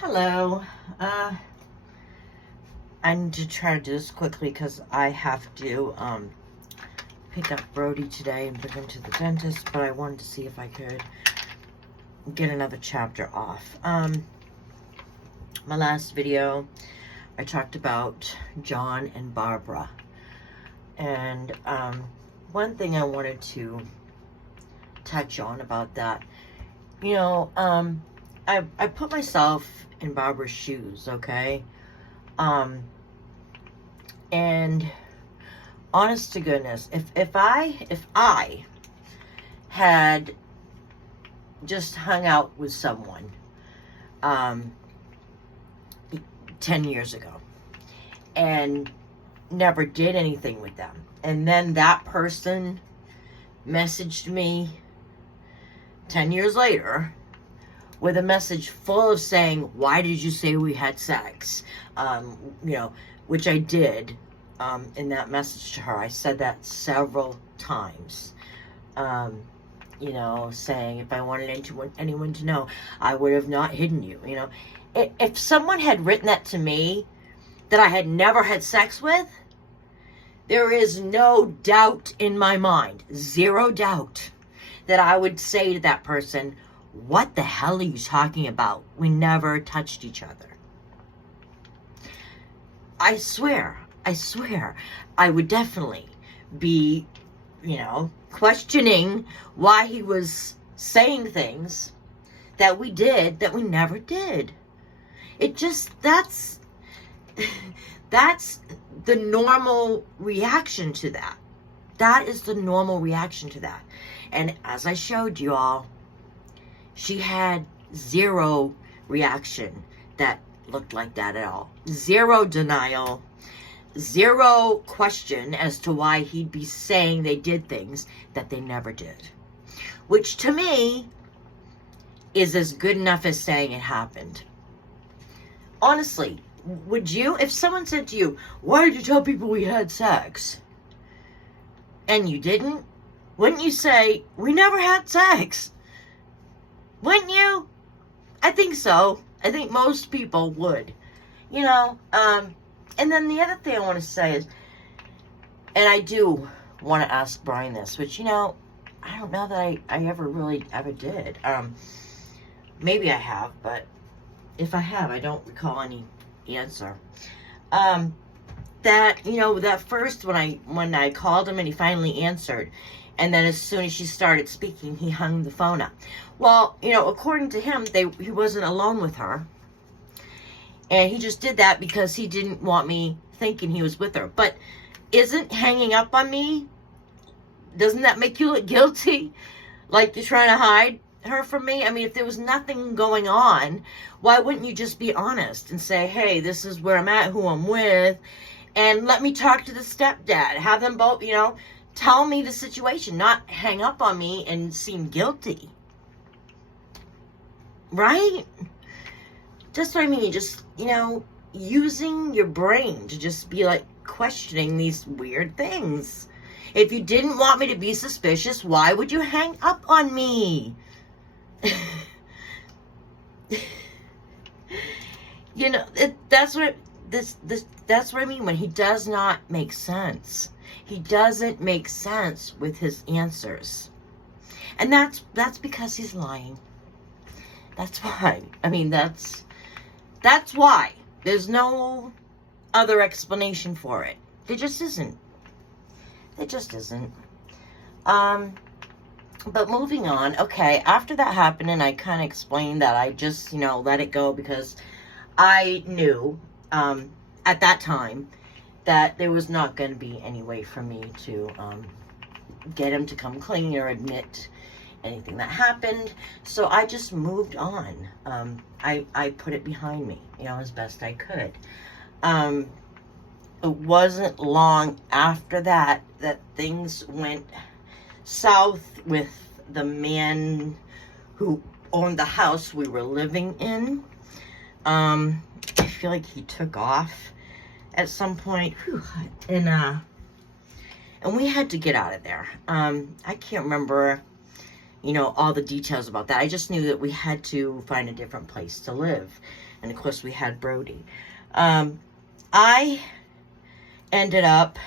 Hello. I need to try to do this quickly because I have to pick up Brody today and bring him to the dentist, but I wanted to see if I could get another chapter off. My last video, I talked about John and Barbara. And one thing I wanted to touch on about that, you know, I put myself in Barbara's shoes, okay? And honest to goodness, if I had just hung out with someone 10 years ago and never did anything with them, and then that person messaged me 10 years later with a message full of saying, why did you say we had sex? You know, which I did in that message to her. I said that several times. You know, saying if I wanted anyone to know, I would have not hidden you. You know, if someone had written that to me that I had never had sex with, there is no doubt in my mind, zero doubt, that I would say to that person, what the hell are you talking about? We never touched each other. I swear, I would definitely be, you know, questioning why he was saying things that we did that we never did. It just, that's the normal reaction to that. That is the normal reaction to that. And as I showed you all, she had zero reaction that looked like that at all. Zero denial, zero question as to why he'd be saying they did things that they never did. Which to me is as good enough as saying it happened. Honestly, would you, if someone said to you, why did you tell people we had sex? And you didn't? Wouldn't you say, we never had sex? Wouldn't you? I think so. I think most people would. You know, and then the other thing I want to say is, and I do want to ask Brian this, which, you know, I don't know that I ever did. Maybe I have, but if I have, I don't recall any answer. That, you know, that first when I called him and he finally answered, and then as soon as she started speaking, he hung the phone up. Well, you know, according to him, he wasn't alone with her. And he just did that because he didn't want me thinking he was with her. But isn't hanging up on me, doesn't that make you look guilty? Like you're trying to hide her from me? I mean, if there was nothing going on, why wouldn't you just be honest and say, hey, this is where I'm at, who I'm with, and let me talk to the stepdad. Have them both, you know, tell me the situation, not hang up on me and seem guilty. Right? Just what I mean. Just, you know, using your brain to just be like questioning these weird things. If you didn't want me to be suspicious, why would you hang up on me? You know, that's what I mean when he does not make sense. He doesn't make sense with his answers. And that's because he's lying. That's why. I mean, that's why. There's no other explanation for it. There just isn't. It just isn't. But moving on. Okay, after that happened and I kind of explained that I just, you know, let it go because I knew at that time that there was not going to be any way for me to get him to come clean or admit anything that happened. So I just moved on. I put it behind me, you know, as best I could. It wasn't long after that things went south with the man who owned the house we were living in. I feel like he took off at some point. Whew, and we had to get out of there. I can't remember you know, all the details about that. I just knew that we had to find a different place to live. And of course we had Brody. I ended up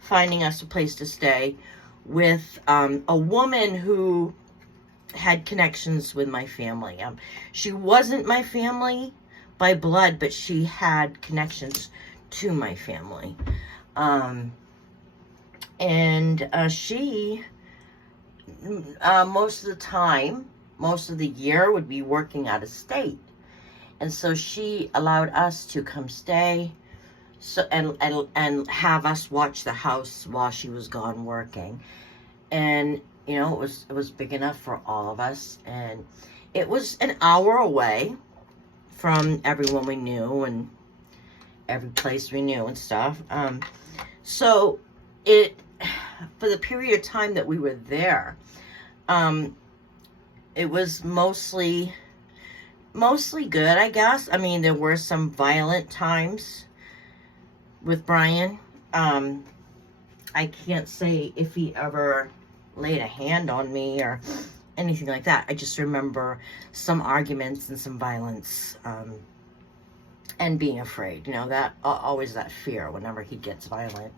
finding us a place to stay with a woman who had connections with my family. She wasn't my family by blood, but she had connections to my family. She, most of the time, most of the year, would be working out of state. And so she allowed us to come stay and have us watch the house while she was gone working. And, you know, it was big enough for all of us. And it was an hour away from everyone we knew and every place we knew and stuff. So for the period of time that we were there, it was mostly good, I guess. I mean, there were some violent times with Brian. I can't say if he ever laid a hand on me or anything like that. I just remember some arguments and some violence, and being afraid, you know, that always that fear whenever he gets violent.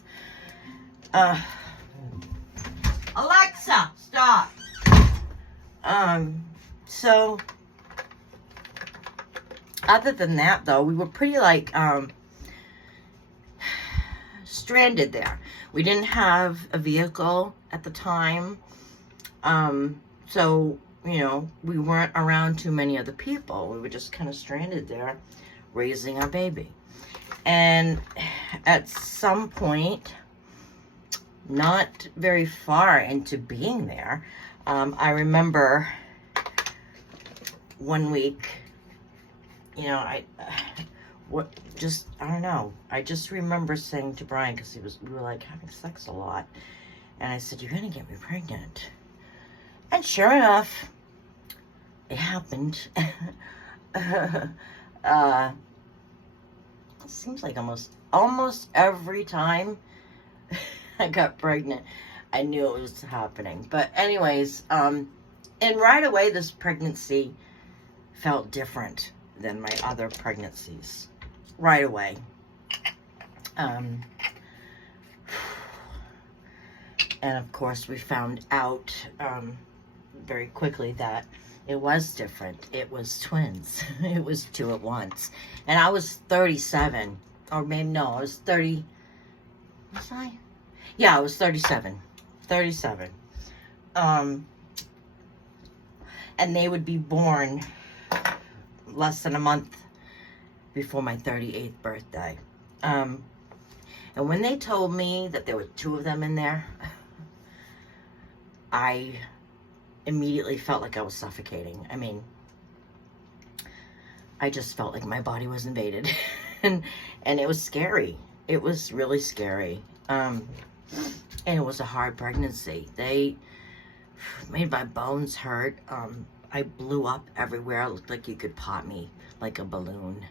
Alexa, stop. So other than that, though, we were pretty like stranded there. We didn't have a vehicle at the time. So, you know, we weren't around too many other people. We were just kind of stranded there raising our baby. And at some point, not very far into being there, I remember one week, you know, I don't know. I just remember saying to Brian, because we were like having sex a lot. And I said, "You're going to get me pregnant." And sure enough, it happened. It seems like almost every time I got pregnant, I knew it was happening. But anyways, and right away, this pregnancy felt different than my other pregnancies. Right away. And of course, we found out very quickly that it was different. It was twins. It was two at once. And I was 37. Or maybe, no, I was 30. Was I? Yeah, I was 37. 37. And they would be born less than a month before my 38th birthday. And when they told me that there were two of them in there, I immediately felt like I was suffocating. I mean, I just felt like my body was invaded. and it was scary. It was really scary. And it was a hard pregnancy. They made my bones hurt. I blew up everywhere. It looked like you could pop me like a balloon.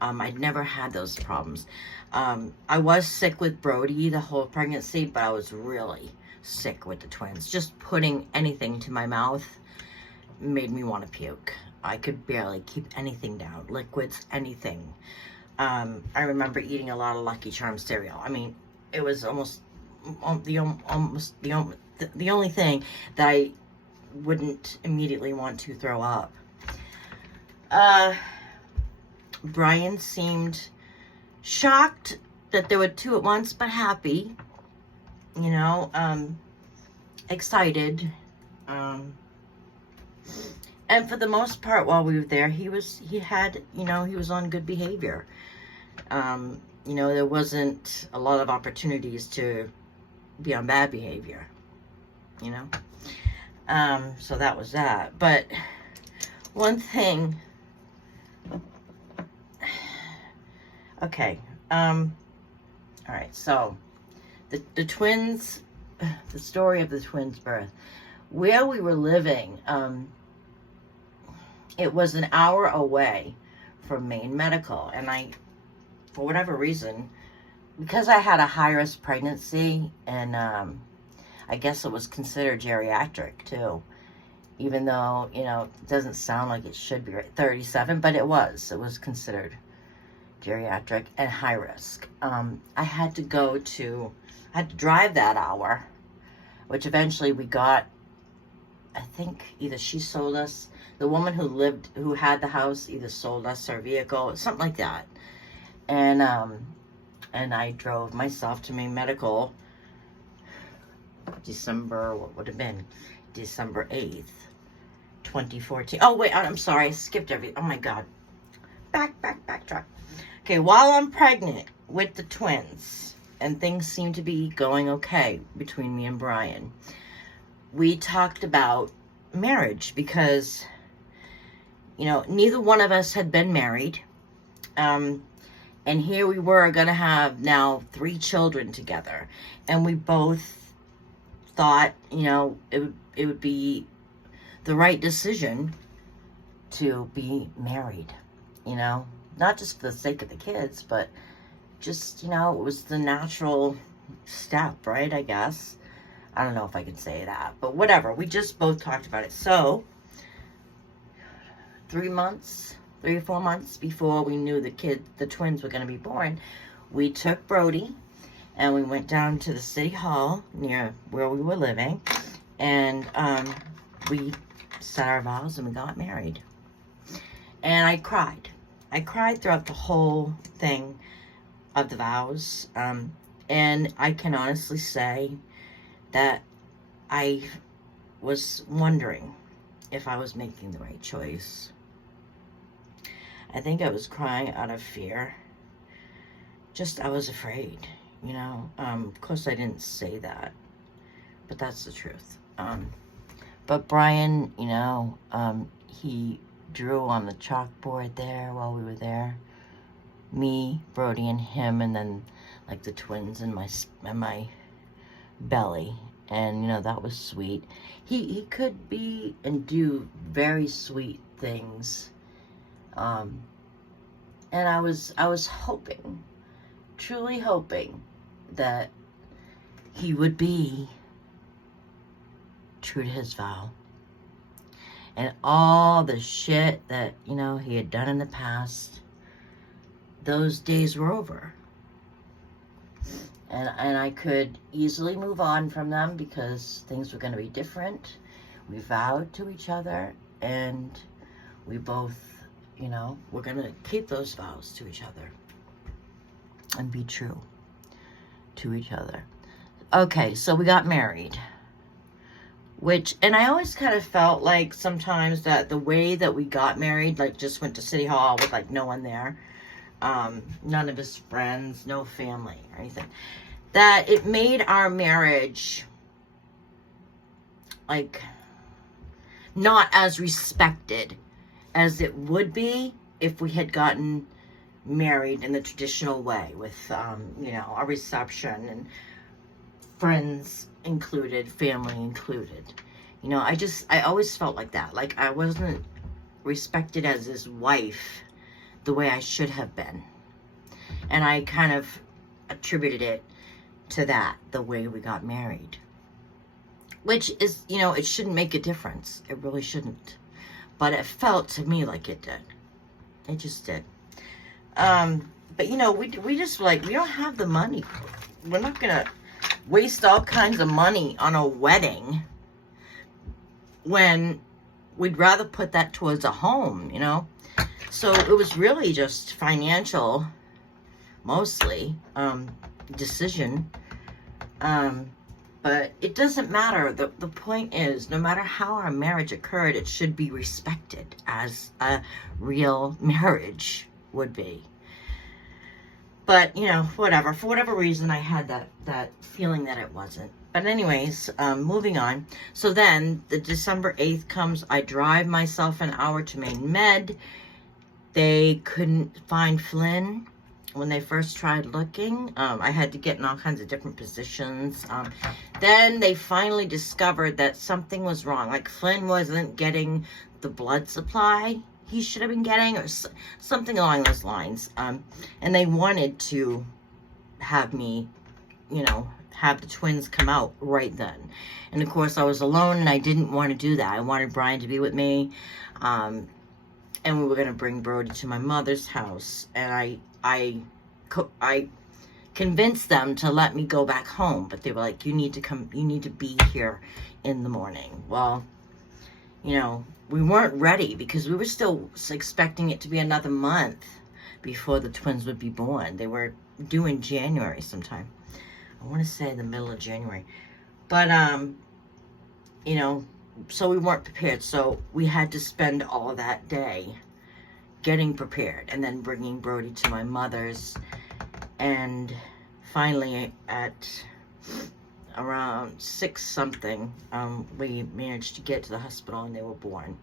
I'd never had those problems. I was sick with Brody the whole pregnancy, but I was really sick with the twins. Just putting anything to my mouth made me want to puke. I could barely keep anything down. Liquids, anything. I remember eating a lot of Lucky Charms cereal. I mean, it was almost the only thing that I wouldn't immediately want to throw up. Brian seemed shocked that there were two at once, but happy, you know, excited. And for the most part, while we were there, he was on good behavior. You know, there wasn't a lot of opportunities to be on bad behavior, you know. So that was that. But one thing, okay, all right, so the twins, the story of the twins' birth, where we were living, it was an hour away from Maine Medical, and for whatever reason, because I had a high-risk pregnancy, and I guess it was considered geriatric too, even though, you know, it doesn't sound like it should be, right? 37, but it was considered geriatric and high risk. I had to drive that hour, which eventually we got. I think either she sold us, the woman who had the house either sold us our vehicle, something like that. And I drove myself to my medical December, what would have been? December 8th, 2014. Oh, wait, I'm sorry. I skipped everything. Oh, my God. Backtrack. Okay, while I'm pregnant with the twins, and things seem to be going okay between me and Brian, we talked about marriage because, you know, neither one of us had been married. And here we were going to have now 3 children together. And we both thought, you know, it would be the right decision to be married, you know, not just for the sake of the kids, but just, you know, it was the natural step, right? I guess. I don't know if I can say that, but whatever. We just both talked about it. So 3 or 4 months before we knew the twins were going to be born, we took Brody and we went down to the city hall near where we were living, and we said our vows and we got married. And I cried. I cried throughout the whole thing of the vows. And I can honestly say that I was wondering if I was making the right choice. I think I was crying out of fear. I was afraid, you know. Of course I didn't say that, but that's the truth. But Brian, you know, he drew on the chalkboard there while we were there. Me, Brody, and him, and then like the twins in my belly. And, you know, that was sweet. He could be and do very sweet things. And I was hoping, truly hoping, that he would be true to his vow. And all the shit that, you know, he had done in the past, those days were over. And I could easily move on from them because things were going to be different. We vowed to each other, and we both, you know, we're going to keep those vows to each other and be true to each other. Okay, so we got married. And I always kind of felt like sometimes that the way that we got married, like just went to City Hall with like no one there, none of his friends, no family or anything, that it made our marriage like not as respected as it would be if we had gotten married in the traditional way with, you know, a reception and friends included, family included. You know, I always felt like that. Like I wasn't respected as his wife the way I should have been. And I kind of attributed it to that, the way we got married. Which is, you know, it shouldn't make a difference. It really shouldn't. But it felt to me like it did. It just did. But, you know, we just like, we don't have the money. We're not going to waste all kinds of money on a wedding when we'd rather put that towards a home, you know. So it was really just financial, mostly, decision. But it doesn't matter. The point is, no matter how our marriage occurred, it should be respected as a real marriage would be. But, you know, whatever. For whatever reason, I had that feeling that it wasn't. But anyways, moving on. So then, the December 8th comes. I drive myself an hour to Maine Med. They couldn't find Flynn when they first tried looking. I had to get in all kinds of different positions. Then they finally discovered that something was wrong. Like Flynn wasn't getting the blood supply he should have been getting, or something along those lines. And they wanted to have me, you know, have the twins come out right then. And of course, I was alone and I didn't want to do that. I wanted Brian to be with me. And we were going to bring Brody to my mother's house. And I convinced them to let me go back home. But they were like, you need to be here in the morning. Well, you know, we weren't ready because we were still expecting it to be another month before the twins would be born. They were due in January sometime. I want to say the middle of January. But, you know, so we weren't prepared. So we had to spend all that day getting prepared and then bringing Brody to my mother's. And finally at around 6 something, we managed to get to the hospital and they were born.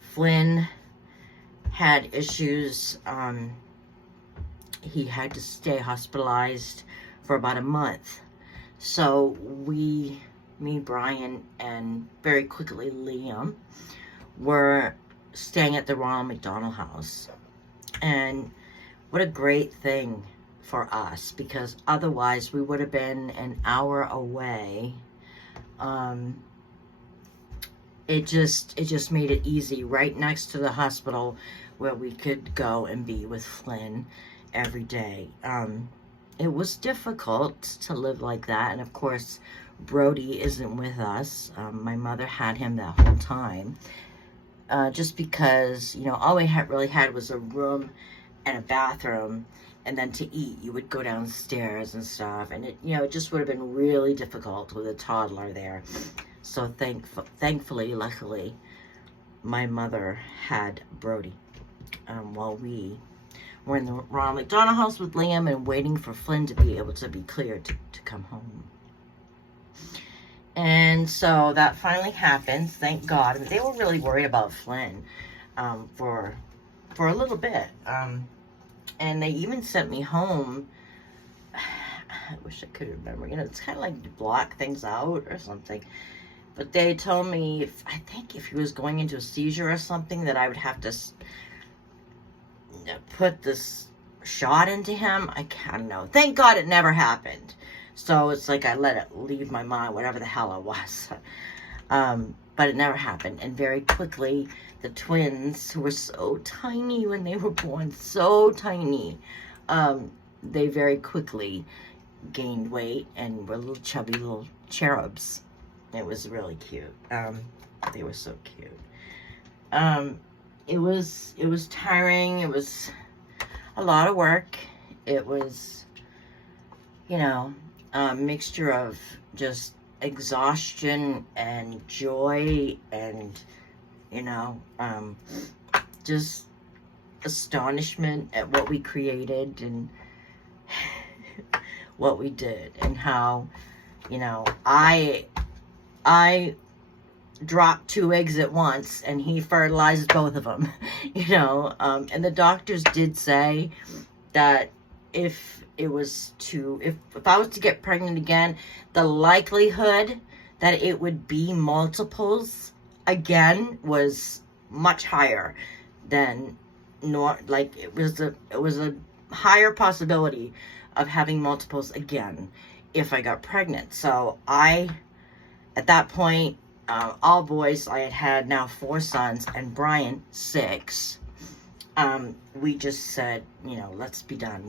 Flynn had issues. He had to stay hospitalized for about a month. So me, Brian, and very quickly Liam were staying at the Ronald McDonald House. And what a great thing for us, because otherwise we would have been an hour away. It just made it easy, right next to the hospital where we could go and be with Flynn every day. It was difficult to live like that, and of course Brody isn't with us. My mother had him that whole time, just because, you know, all we really had was a room and a bathroom, and then to eat you would go downstairs and stuff, and it, you know, it just would have been really difficult with a toddler there. So thankfully, luckily, my mother had Brody while we were in the Ronald McDonald House with Liam and waiting for Flynn to be able to be cleared to come home. And so that finally happened, thank God. And they were really worried about Flynn for a little bit. And they even sent me home. I wish I could remember. You know, it's kind of like to block things out or something. But they told me, I think if he was going into a seizure or something, that I would have to put this shot into him. I don't know. Thank God it never happened. So it's like I let it leave my mind, whatever the hell it was. But it never happened. And very quickly, the twins, who were so tiny when they were born, so tiny, they very quickly gained weight and were little chubby little cherubs. It was really cute. They were so cute. It was tiring. It was a lot of work. It was, you know, a mixture of just exhaustion and joy and, you know, just astonishment at what we created and what we did, and how, you know, I dropped 2 eggs at once and he fertilized both of them, you know. And the doctors did say that if I was to get pregnant again, the likelihood that it would be multiples again was much higher than like it was a higher possibility of having multiples again if I got pregnant. So at that point, all boys, I had now 4 sons, and Brian 6. We just said, you know, let's be done.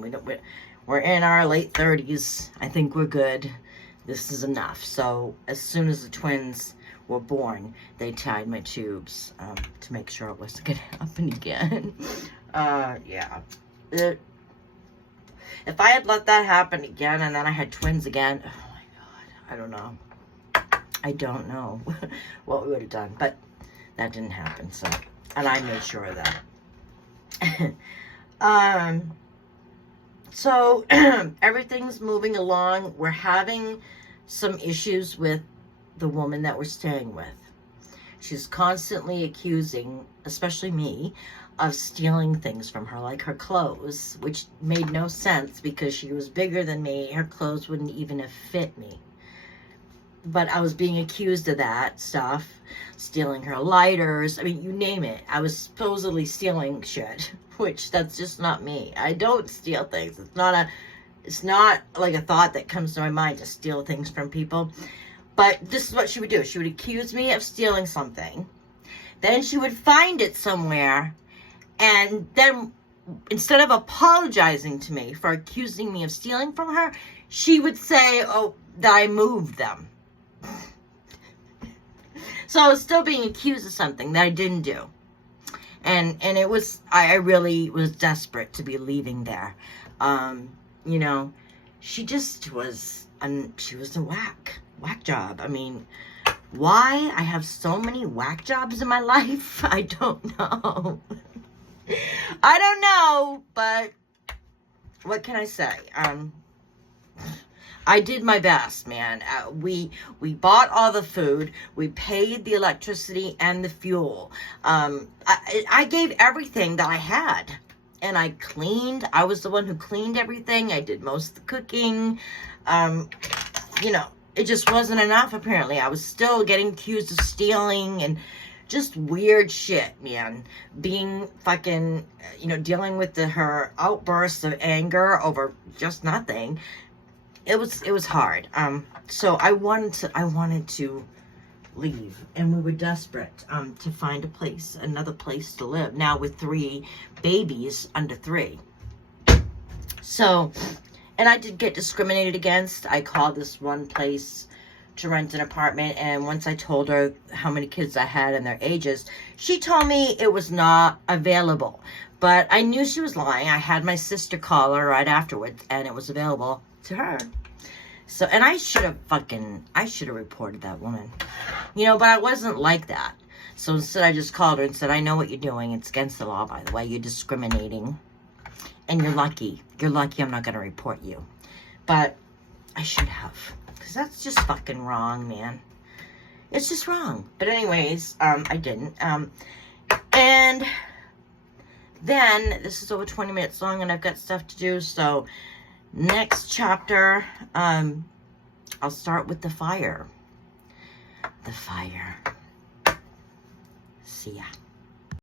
We're in our late 30s. I think we're good. This is enough. So as soon as the twins were born, they tied my tubes to make sure it wasn't going to happen again. Yeah. If I had let that happen again and then I had twins again, oh my God, I don't know. I don't know what we would have done, but that didn't happen. So, and I made sure of that. So everything's moving along. We're having some issues with the woman that we're staying with. She's constantly accusing, especially me, of stealing things from her, like her clothes, which made no sense because she was bigger than me. Her clothes wouldn't even have fit me. But I was being accused of that stuff, stealing her lighters. I mean, you name it. I was supposedly stealing shit, which that's just not me. I don't steal things. It's not It's not like a thought that comes to my mind to steal things from people. But this is what she would do. She would accuse me of stealing something. Then she would find it somewhere. And then instead of apologizing to me for accusing me of stealing from her, she would say, oh, that I moved them. So I was still being accused of something that I didn't do. And it was, I really was desperate to be leaving there. You know, she just was, she was a whack job. I mean, why I have so many whack jobs in my life, I don't know. I don't know, but what can I say? I did my best, man. We bought all the food. We paid the electricity and the fuel. I gave everything that I had. And I cleaned. I was the one who cleaned everything. I did most of the cooking. You know, it just wasn't enough, apparently. I was still getting accused of stealing and just weird shit, man. Being fucking, you know, dealing with her outbursts of anger over just nothing. It was hard. So I wanted to leave, and we were desperate to find another place to live. Now with 3 babies under 3. So, and I did get discriminated against. I called this one place to rent an apartment, and once I told her how many kids I had and their ages, she told me it was not available. But I knew she was lying. I had my sister call her right afterwards, and it was available to her. So, and I should have reported that woman. You know, but I wasn't like that. So instead I just called her and said, I know what you're doing. It's against the law, by the way. You're discriminating. And you're lucky. You're lucky I'm not going to report you. But I should have. Because that's just fucking wrong, man. It's just wrong. But anyways, I didn't. And then, this is over 20 minutes long and I've got stuff to do. So, next chapter, I'll start with the fire. The fire. See ya.